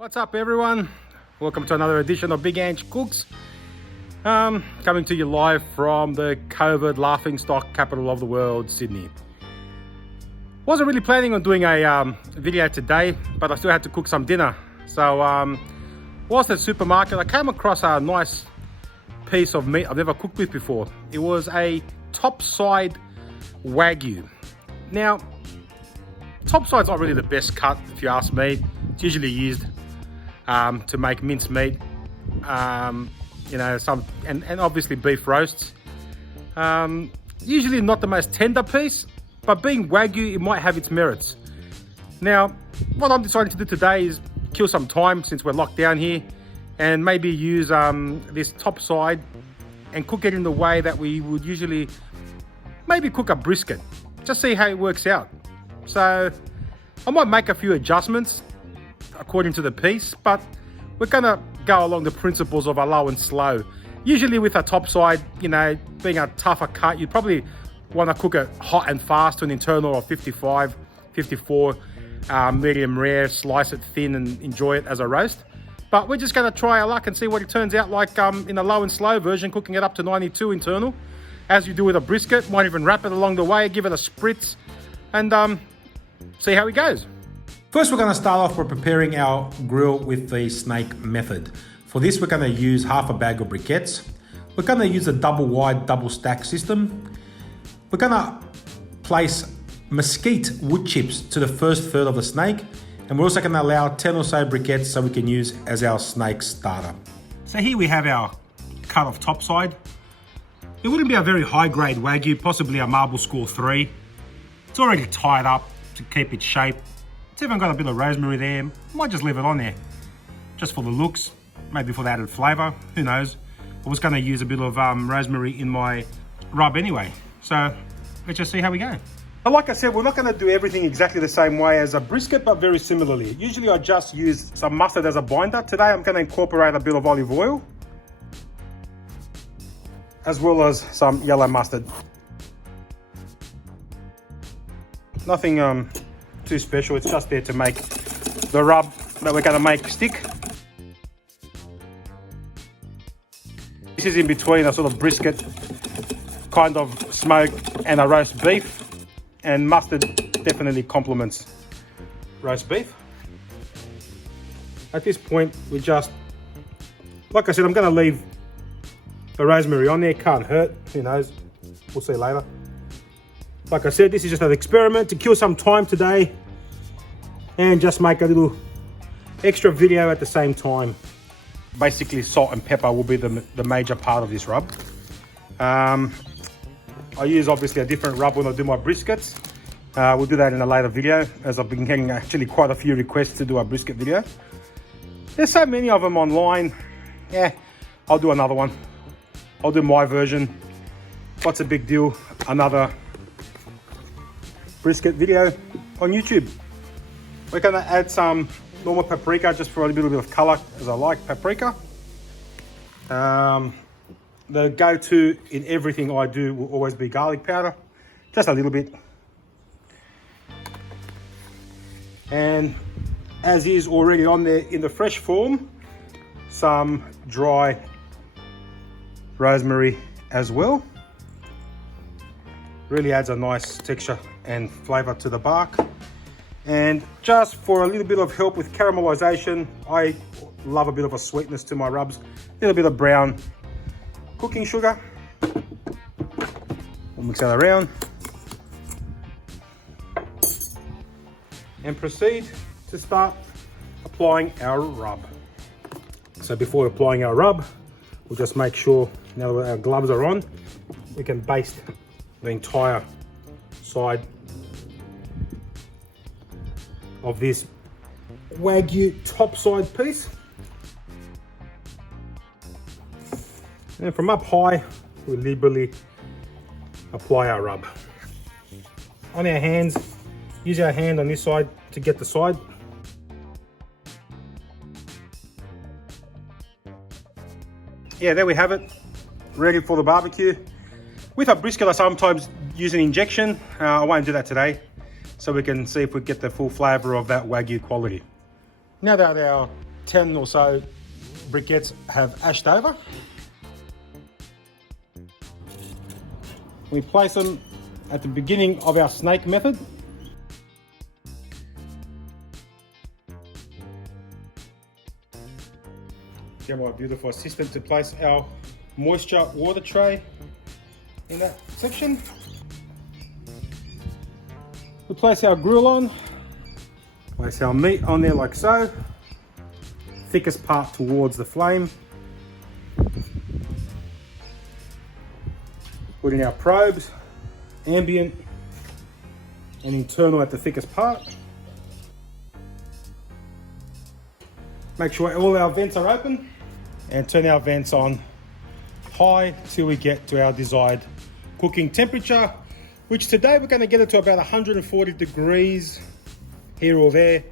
What's up everyone? Welcome to another edition of Big Ange Cooks. Coming to you live from the COVID laughingstock capital of the world, Sydney. Wasn't really planning on doing a video today, but I still had to cook some dinner. So whilst at the supermarket, I came across a nice piece of meat I've never cooked with before. It was a Topside Wagyu. Now, Topside's not really the best cut if you ask me. It's usually used to make mince meat, you know, and obviously beef roasts. Usually not the most tender piece, but being Wagyu, it might have its merits. Now, what I'm deciding to do today is kill some time since we're locked down here, and maybe use this Topside and cook it in the way that we would usually maybe cook a brisket. Just see how it works out. So I might make a few adjustments according to the piece, but we're gonna go along the principles of a low and slow. Usually with a Topside, you know, being a tougher cut, you'd probably want to cook it hot and fast to an internal of 55, 54, medium rare, slice it thin and enjoy it as a roast. But we're just gonna try our luck and see what it turns out like in a low and slow version, cooking it up to 92 internal, as you do with a brisket. Might even wrap it along the way, give it a spritz, and see how it goes. First, we're going to start off by preparing our grill with the snake method. For this, we're going to use half a bag of briquettes. We're going to use a double wide, double stack system. We're going to place mesquite wood chips to the first third of the snake. And we're also going to allow 10 or so briquettes so we can use as our snake starter. So here we have our cut of Topside. It wouldn't be a very high grade Wagyu, possibly a marble score 3. It's already tied up to keep its shape. It's even got a bit of rosemary there. Might just leave it on there, just for the looks, maybe for the added flavour, who knows. I was going to use a bit of rosemary in my rub anyway, so let's just see how we go. But like I said, we're not going to do everything exactly the same way as a brisket, but very similarly. Usually I just use some mustard as a binder. Today I'm going to incorporate a bit of olive oil, as well as some yellow mustard. Nothing too special, it's just there to make the rub that we're going to make stick. This is in between a sort of brisket kind of smoke and a roast beef, and mustard definitely complements roast beef. At this point, we just, like I said, I'm going to leave the rosemary on there, can't hurt, who knows, we'll see later. Like I said, this is just an experiment to kill some time today and just make a little extra video at the same time. Basically, salt and pepper will be the major part of this rub. I use obviously a different rub when I do my briskets. We'll do that in a later video, as I've been getting actually quite a few requests to do a brisket video. There's so many of them online. Yeah, I'll do another one. I'll do my version. What's a big deal? Another brisket video on YouTube. We're going to add some normal paprika just for a little bit of color, as I like paprika. The go-to in everything I do will always be garlic powder, just a little bit. And as is already on there in the fresh form, some dry rosemary as well. Really adds a nice texture and flavor to the bark. And just for a little bit of help with caramelization, I love a bit of a sweetness to my rubs. A little bit of brown cooking sugar. We'll mix that around and proceed to start applying our rub. So before applying our rub, we'll just make sure, now that our gloves are on, we can baste the entire side of this Wagyu Topside piece. And from up high, we liberally apply our rub. On our hands, use our hand on this side to get the side. Yeah, there we have it, ready for the barbecue. With a brisket, I sometimes use an injection. I won't do that today, so we can see if we get the full flavour of that Wagyu quality. Now that our 10 or so briquettes have ashed over. We place them at the beginning of our snake method. Get my beautiful assistant to place our moisture water tray in that section. We place our grill on, place our meat on there like so, thickest part towards the flame. Put in our probes, ambient and internal at the thickest part. Make sure all our vents are open and turn our vents on high till we get to our desired cooking temperature, which today we're going to get it to about 140 degrees here or there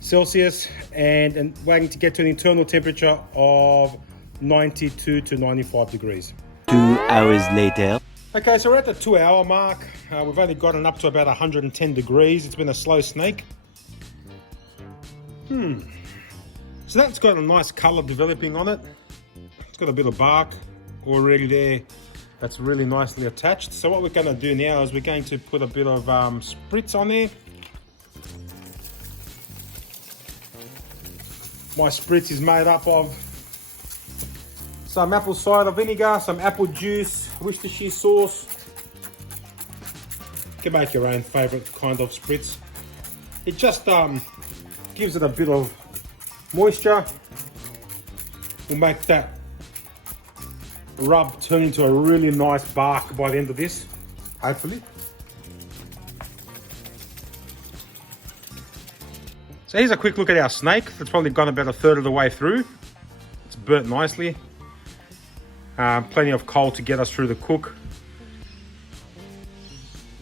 Celsius, and waiting to get to an internal temperature of 92 to 95 degrees. 2 hours later. Okay, so we're at the 2 hour mark. We've only gotten up to about 110 degrees. It's been a slow snake. So that's got a nice color developing on it. It's got a bit of bark already there that's really nicely attached. So what we're going to do now is we're going to put a bit of spritz on there. My spritz is made up of some apple cider vinegar, some apple juice, Worcestershire sauce. You can make your own favourite kind of spritz. It just gives it a bit of moisture. We'll make that rub turn into a really nice bark by the end of this, hopefully. So here's a quick look at our snake. It's probably gone about a third of the way through. It's burnt nicely. Plenty of coal to get us through the cook.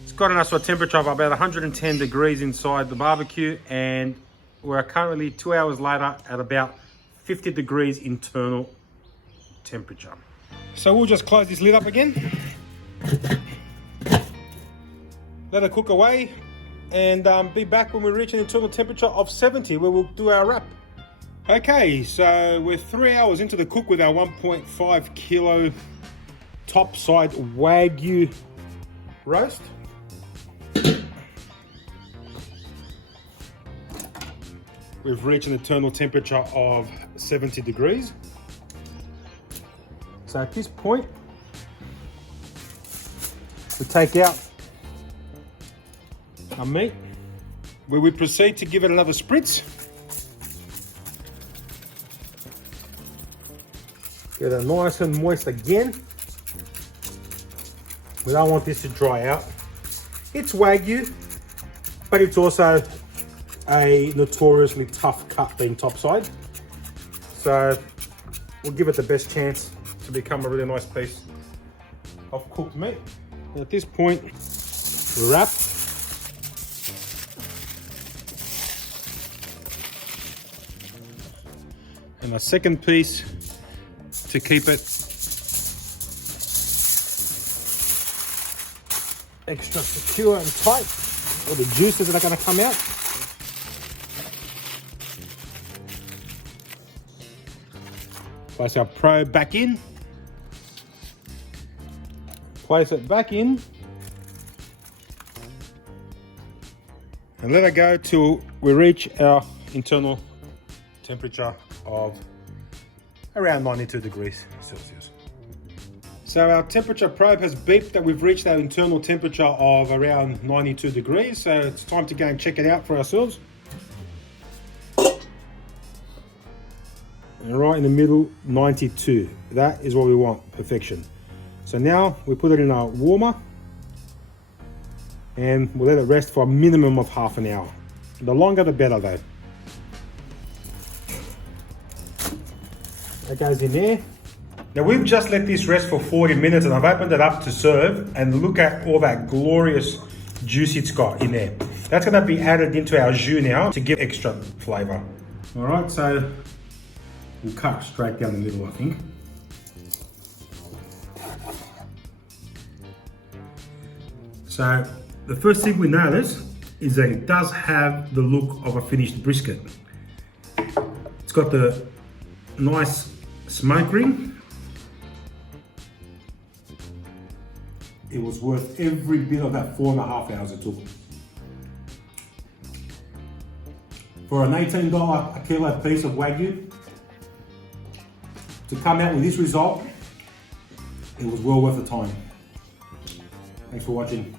It's gotten us to a temperature of about 110 degrees inside the barbecue, and we're currently 2 hours later at about 50 degrees internal temperature. So we'll just close this lid up again. Let it cook away, and be back when we reach an internal temperature of 70, where we'll do our wrap. Okay, so we're 3 hours into the cook with our 1.5 kilo Topside Wagyu roast. We've reached an internal temperature of 70 degrees. So at this point, we take out our meat, where we proceed to give it another spritz. Get it nice and moist again. We don't want this to dry out. It's Wagyu, but it's also a notoriously tough cut being Topside. So we'll give it the best chance to become a really nice piece of cooked meat. And at this point, we wrap. And a second piece to keep it extra secure and tight. All the juices that are going to come out. Place our probe back in. Place it back in. And let it go till we reach our internal temperature of around 92 degrees Celsius. So our temperature probe has beeped that we've reached our internal temperature of around 92 degrees. So it's time to go and check it out for ourselves. And right in the middle, 92. That is what we want, perfection. So now we put it in our warmer and we'll let it rest for a minimum of half an hour. The longer the better though. That goes in there. Now we've just let this rest for 40 minutes and I've opened it up to serve, and look at all that glorious juice it's got in there. That's going to be added into our jus now to give extra flavour. All right, so we'll cut straight down the middle, I think. So the first thing we notice is that it does have the look of a finished brisket. It's got the nice smoke ring. It was worth every bit of that 4.5 hours it took. For an $18 a kilo piece of Wagyu, to come out with this result, it was well worth the time. Thanks for watching.